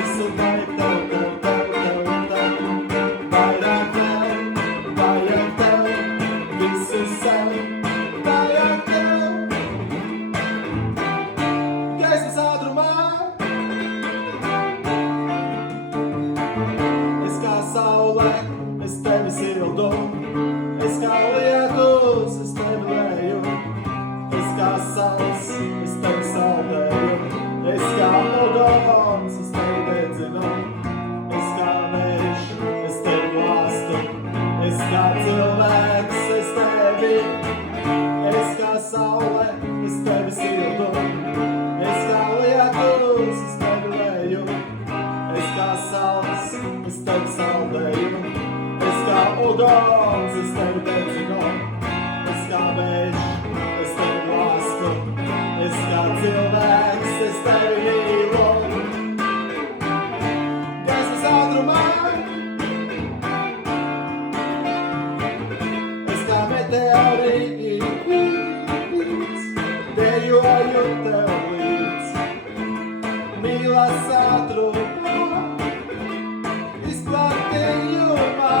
Visu vajag tev, vairāk vajag tev, visu sev, vajag tev. Gaismas ātrumā, es kā saule, es tevi sildu, es kā lietus, es tevi leju, es kā sals, es tevi saldēju, es kā ugons, es tevi dedzinu, es kā vējš, es tevi glāstu, es kā cilvēks, es tevi, es kā saule, es tevi sildu, es kā lietus, es tevi leju, es kā sals, es tevi saldēju, es kā ugons, es tevi dedzinu, es kā vējš, es tevi glāstu, es kā cilvēks, es tevi mīlu. Gaismas ātrumā, es kā meteorīts, dejoju tev līdz. Mīlas ātrumā, izplatījumā,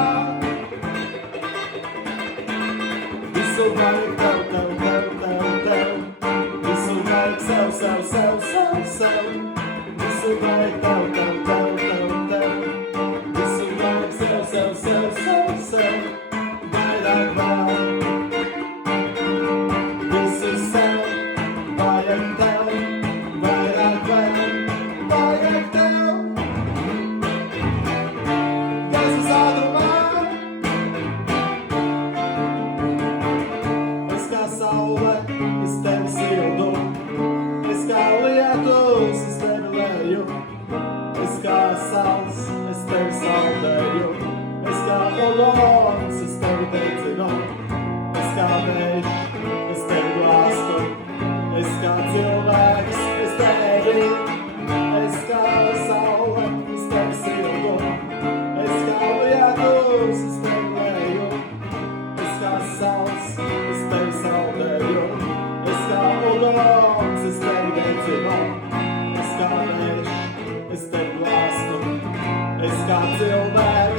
visu vajag tev, visu vajag sev, visu vajag tev, visu vajag sev, vairāk vajag, visu sev, vajag tev, vairāk vajag tev. Gaismas ātrumā, es kā saule, es tevi sildu, es kā lietus, es tevi leju, es kā sals, es tevi saldēju, es kā ugons, es tevi dedzinu, es kā vējš, es tevi glāstu, es kā cilvēks, es tevi, es kā saule, es tevi sildu, es kā lietus, es tevi leju, es kā sals, es tevi saldēju, es kā ugons, es tevi dedzinu, es kā vējš, es tevi glāstu, es kā cilvēks.